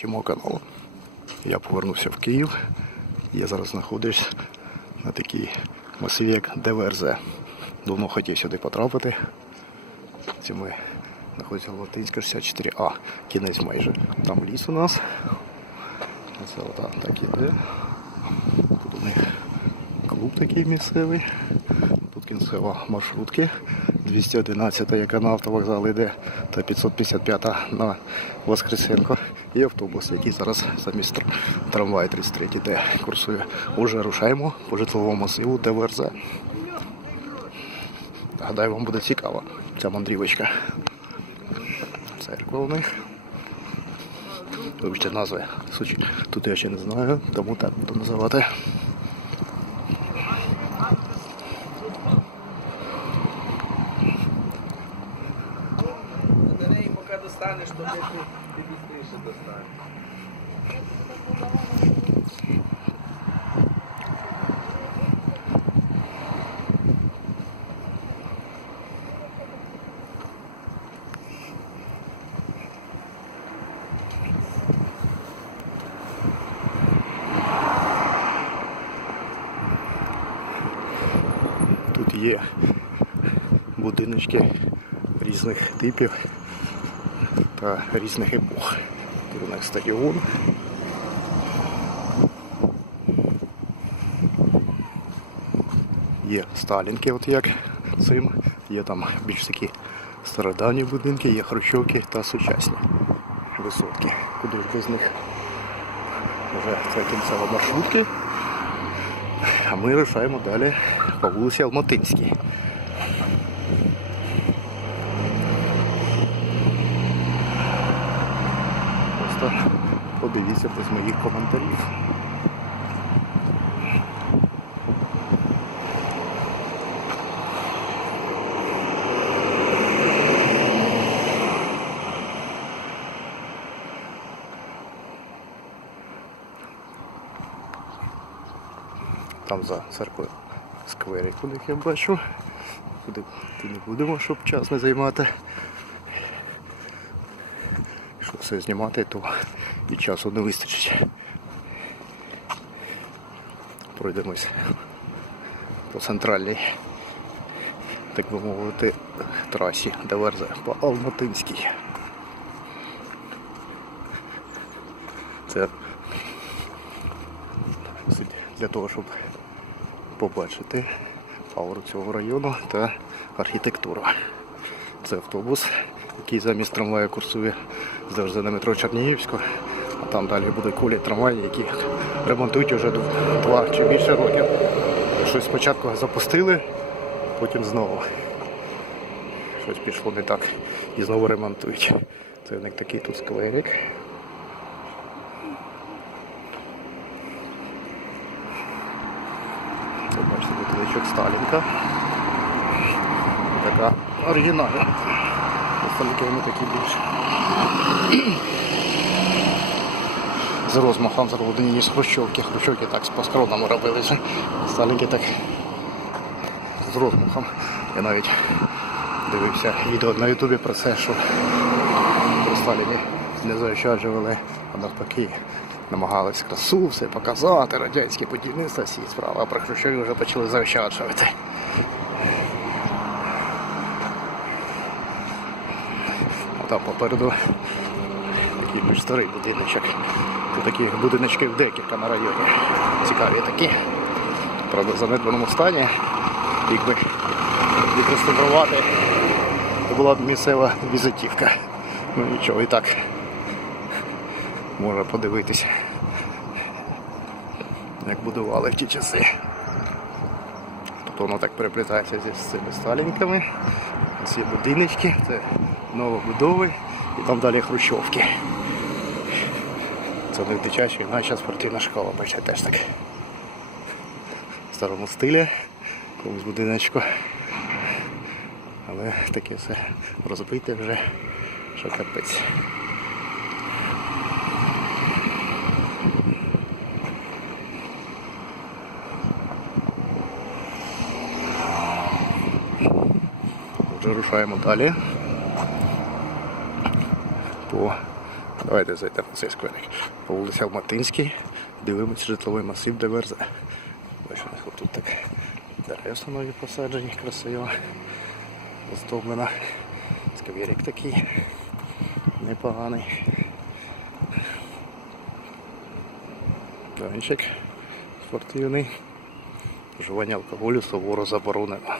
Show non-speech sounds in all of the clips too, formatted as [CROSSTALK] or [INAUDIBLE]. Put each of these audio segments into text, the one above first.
Чому каналу? Я повернувся в Київ. Я зараз знаходжусь на такій масиві, як ДВРЗ. Давно хотів сюди потрапити. Це ми знаходиться Латинська 64А. Кінець майже. Там ліс у нас. Це отак так іде. Тут у них клуб такий місцевий. Тут кінцева маршрутки. 211, яка на автовокзал йде, та 555 на Воскресенко. І автобус, який зараз замість трамвай трамваю 33 де курсує. Уже рушаємо по житловому масиву ДВРЗ. Гадаю, вам буде цікаво ця мандрівочка. Церква у них. Вибачте, назви. Тут я ще не знаю, тому так буду називати. Є будиночки різних типів та різних епох. Тут у нас стадіон. Є сталінки, от як цим, є там більш такі стародавні будинки, є хрущовки та сучасні висотки. Куди ж без них вже це кінцева маршрутки. А ми рушаємо далі по вулиці Алматинській. Просто подивіться без моїх коментарів. За церквою скверик у я бачу. Куди не будемо, щоб час не займати. Якщо все знімати, то і часу не вистачить. Пройдемось по центральній, так би мовити, трасі ДВРЗ по Алматинській. Це для того, щоб побачити ауру цього району та архітектуру. Це автобус, який замість трамваю курсує завжди на метро Чернігівську, а там далі буде колі трамваї, які ремонтують вже два чи більше років. Щось спочатку запустили, потім знову. Щось пішло не так і знову ремонтують. Це у такий тут скверик. Це бачите, Сталінка. Така оригінальна. Сталінки вони такі більш. З розмахом зроблені, ніж хрущовки. Хрущовки так по-скромному робилися. Сталінки так з розмахом. Я навіть дивився відео на ютубі про це, що про Сталіні не заощаджували, а навпаки намагались красу, все показати, радянське будівництво, всі справи, а про Хрущові вже почали заощаджувати. Там попереду такий більш старий будиночок. Тут такі будиночки в декілька на районі. Цікаві такі. Правда, в занедбаному стані. Якби їх реставрувати, то була б місцева візитівка. Ну нічого, і так можна подивитися, як будували в ті часи. Тобто воно так переплітається зі цими сталінками. Ці будиночки, це новобудови і там далі хрущовки. Це них дитяча і наша спортивна школа, бачите, теж так. В старому стилі, комусь будиночку. Але таке все розбите вже, що капець. Отже, рушаємо далі по Давайте зайдемо цей скверик. По вулиці Алматинській. Дивимося житловий масив ДВРЗ. Бачимо, тут так дерева нові посаджені, красиво. Оздоблена. Скверик такий непоганий. Данчик спортивний. Вживання алкоголю суворо заборонено.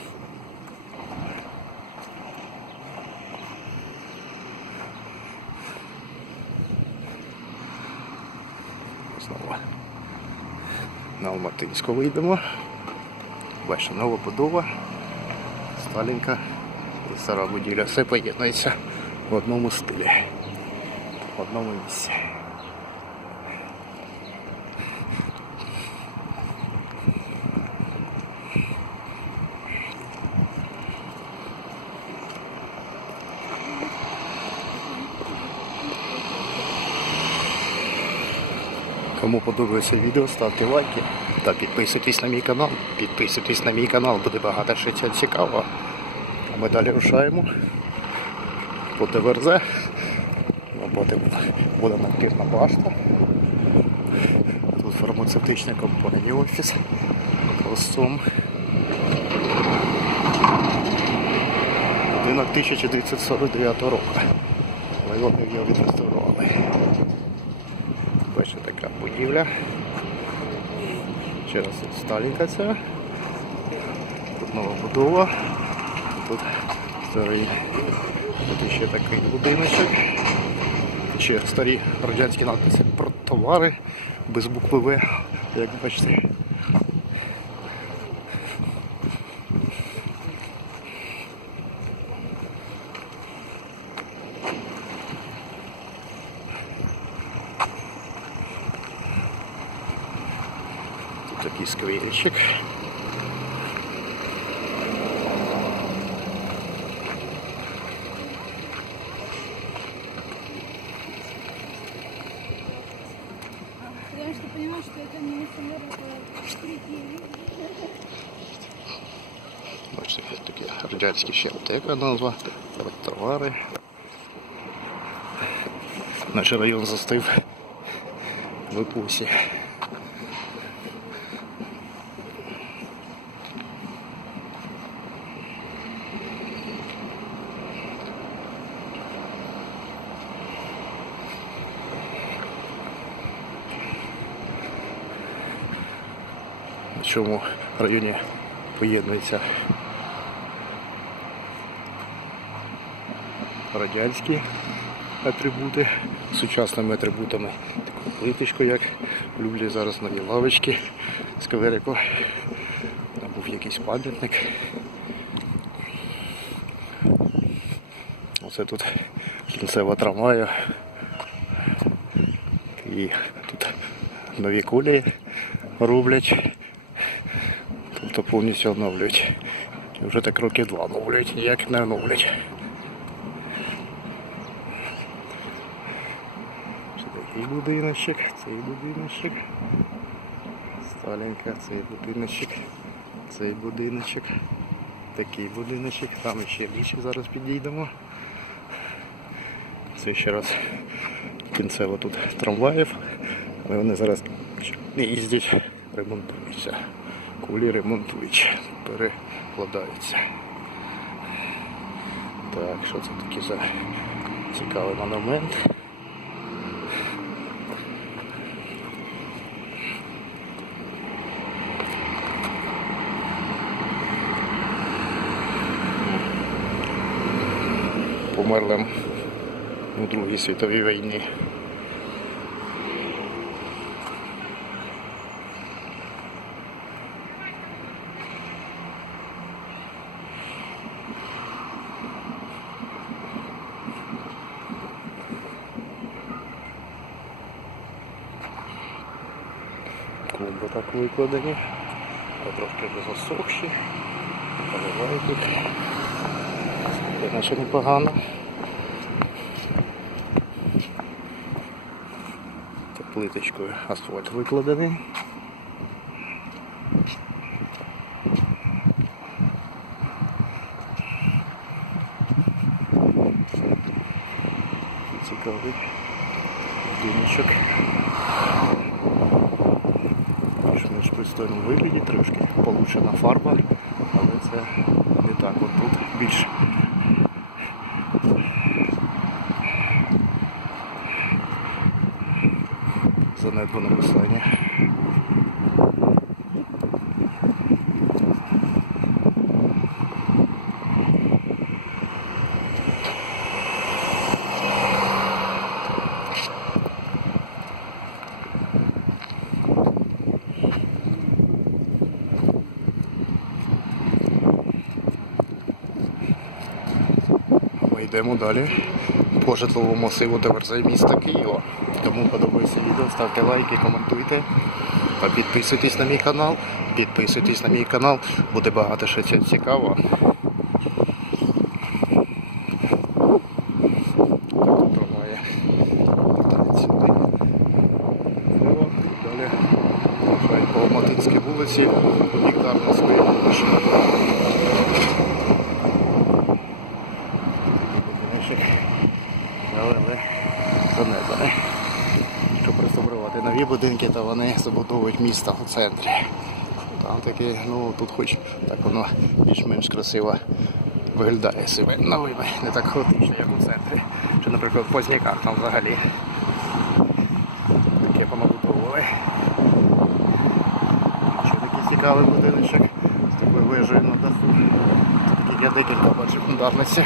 Знову на Алматинську вийдемо. Бачите, нова будова, Сталінка і стара будівля. Все поєднується в одному стилі, в одному місці. Кому подобається відео, ставте лайки та підписуйтесь на мій канал. Підписуйтесь на мій канал, буде багато ще цікавого. А ми далі рушаємо по ТВРЗ. Роботи буде надпірна башта. Тут фармацевтична компанія офіс. Костюм. Будинок 1949 року. Ми його відреставрували. Така будівля. Ще раз тут Сталінка ця. Тут нова будова. Тут старий. Тут ще такий будиночок. Ще старі радянські надписи про товари без букви В, як бачите. Тут такий скверичок. Потому что понимаю, что это не миссионер, это прикинь. Бачите, такі радянські ще аптека назвати, товари. Наш район застив в епосі. На чому районі поєднується радянські атрибути з сучасними атрибутами. Таку плиточку, як люблять зараз нові лавочки з каверику. Там був якийсь пам'ятник. Оце тут кінцева трамвая. І тут нові колії роблять. Тобто повністю оновлюють. Вже так роки два оновлюють, ніяк не оновлять. Це такий будиночок, цей будиночок. Сталінка, цей будиночок, цей будиночок, такий будиночок, там ще більше зараз підійдемо. Це ще раз кінцево тут трамваїв, але вони зараз не їздять, ремонтуються. Кулі ремонтують, перекладаються. Так, що це таке за цікавий монумент? Померлим у Другій світовій війні. Клумби так викладені, трошки вже засохші, поливають їх. Наче непогано. Плиточкою асфальт викладений. Цікавий пристойному вигляді, трошки получена фарба, але це не так. От тут більш занедбаному стані. Ми йдемо далі по житловому масиву ТВРЗ міста Києва. Кому подобається відео, ставте лайки, коментуйте та підписуйтесь на мій канал. Підписуйтесь на мій канал, буде багато що ці- цікавого. Далі по Матинській вулиці, бік Дарницької вулиці. Будиночок. Але занедбаний. Щоб реставрувати нові будинки, то вони забудовують місто у центрі. Там таке, ну тут хоч так воно більш-менш красиво виглядає себе новими, не так хаотично, як у центрі. Чи, наприклад, в Позняках там взагалі таке понабудовували. Ще такий цікавий будиночок з такою вежею на даху. Таких я декілька бачив на Дарниці.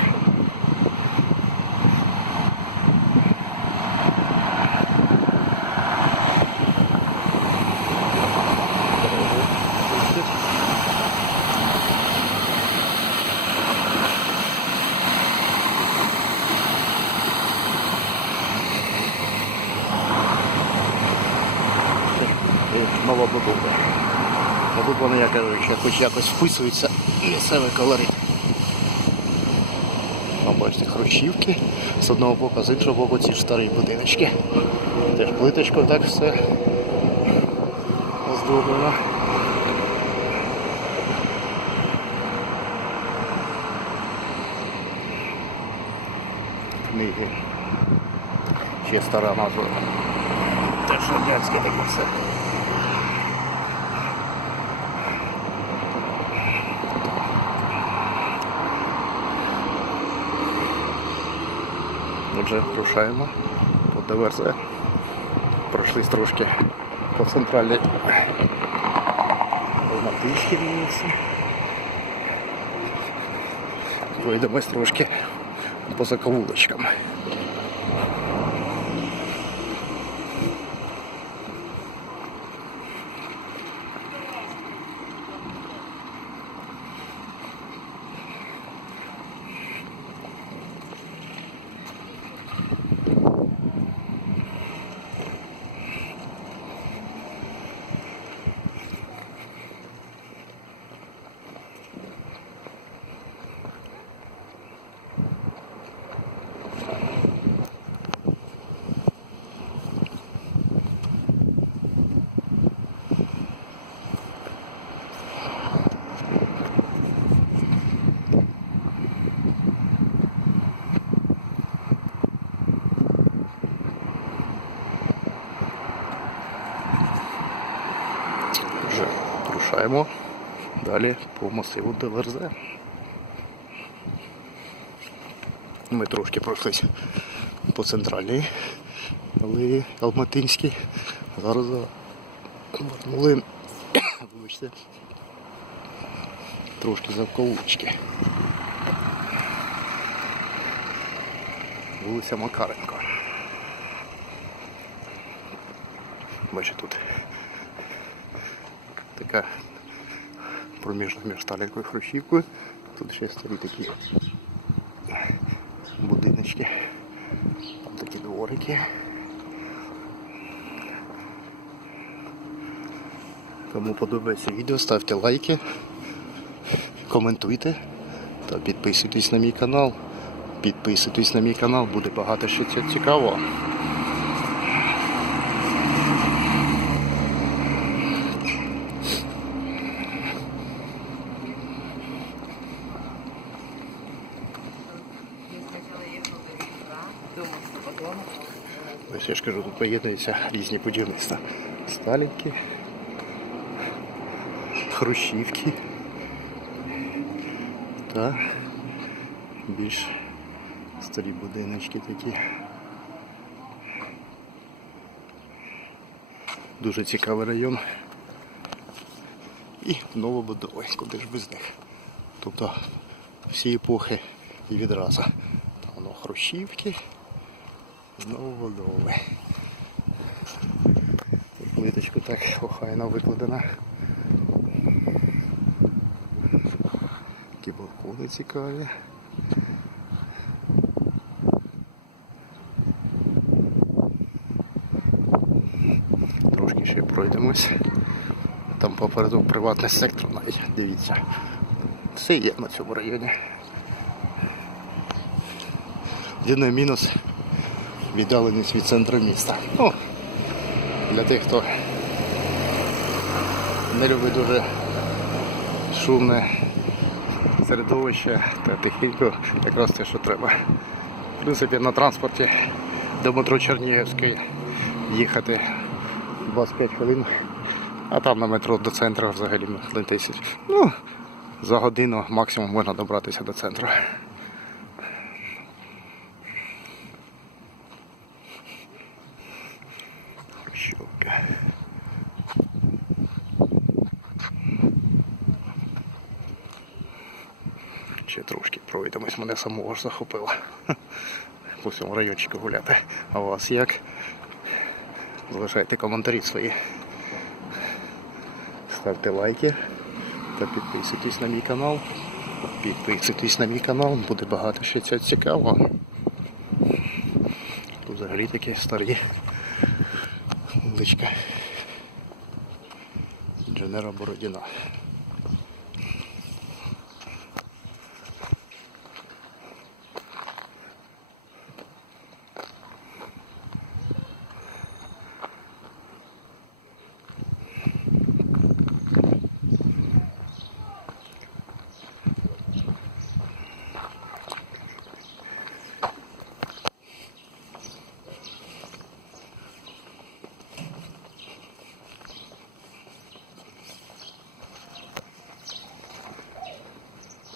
І нова будова. А тут вони, я кажу, ще хоч якось вписуються в місцевий колорит. Там бачите, хрущівки з одного боку, з іншого боку ці ж старі будиночки. Теж плиточко так все оздоблено. Книги. Ще стара назва. Теж радянське таке все. Отже, рушаємо по ДВРЗ. Пройшлись трошки по центральній Алматинській вулиці. Пройдемось трошки по закоулочкам. Вже рушаємо далі по масиву ДВРЗ. Ми трошки пройшлися по центральній, але Алматинській. Зараз завернули, вибачте, трошки завколочки. Вулиця Макаренко. Бачите, тут така проміжна між Сталінкою і Хрущівкою. Тут ще старі такі будиночки. Там такі дворики. Кому подобається відео, ставте лайки, коментуйте та підписуйтесь на мій канал. Підписуйтесь на мій канал, буде багато що цікавого. Ж кажу, тут поєднуються різні будівництва. Сталінки, хрущівки. Та більш старі будиночки такі. Дуже цікавий район. І новобудови, куди ж без них. Тобто всі епохи і відразу. Там воно хрущівки, новобудови. Плиточку так охайно викладена. Такі балкони цікаві. Трошки ще пройдемось. Там попереду приватний сектор навіть, дивіться. Все є на цьому районі. Єдиний мінус віддаленість від центру міста. Ну, для тих, хто не любить дуже шумне середовище та тихенько, якраз те, що треба. В принципі, на транспорті до метро Чернігівської їхати 25 хвилин, а там на метро до центру взагалі хвилин 10. Ну, за годину максимум можна добратися до центру. Хрущовка. Ще трошки мене самого ж захопило. [LAUGHS] По всьому райончику гуляти. А у вас як? Залишайте коментарі свої. Ставте лайки та підписуйтесь на мій канал. Підписуйтесь на мій канал, буде багато ще цього цікавого. Тут взагалі такі старі вуличка. Інженера Бородіна.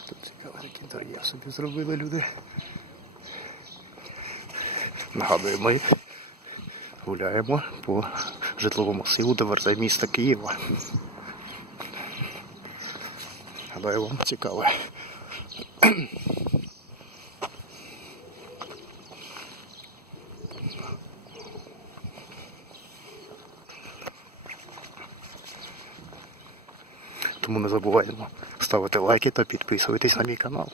Тут цікаво, собі зробили люди. Нагадую, ми гуляємо по житловому масиву ДВРЗ міста Києва. Гадаю, вам цікаво. Тому не забуваємо ставити лайки та підписуватись на мій канал.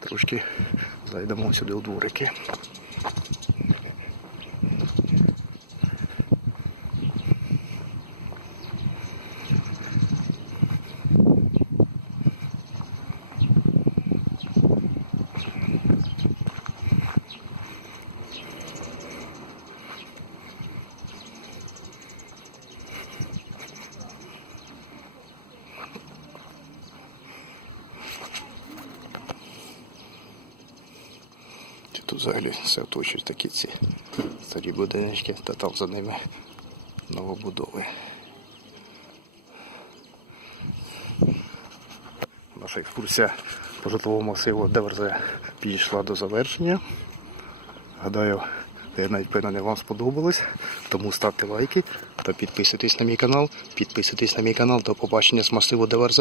Трошки зайдемо сюди у дворики. Тут взагалі все оточують такі ці старі будиночки, та там за ними новобудови. Наша екскурсія по житловому масиву ДВРЗ підійшла до завершення. Гадаю, я навіть впевнений, вам сподобалось. Тому ставте лайки та підписуйтесь на мій канал. Підписуйтесь на мій канал. До побачення з масиву ДВРЗ.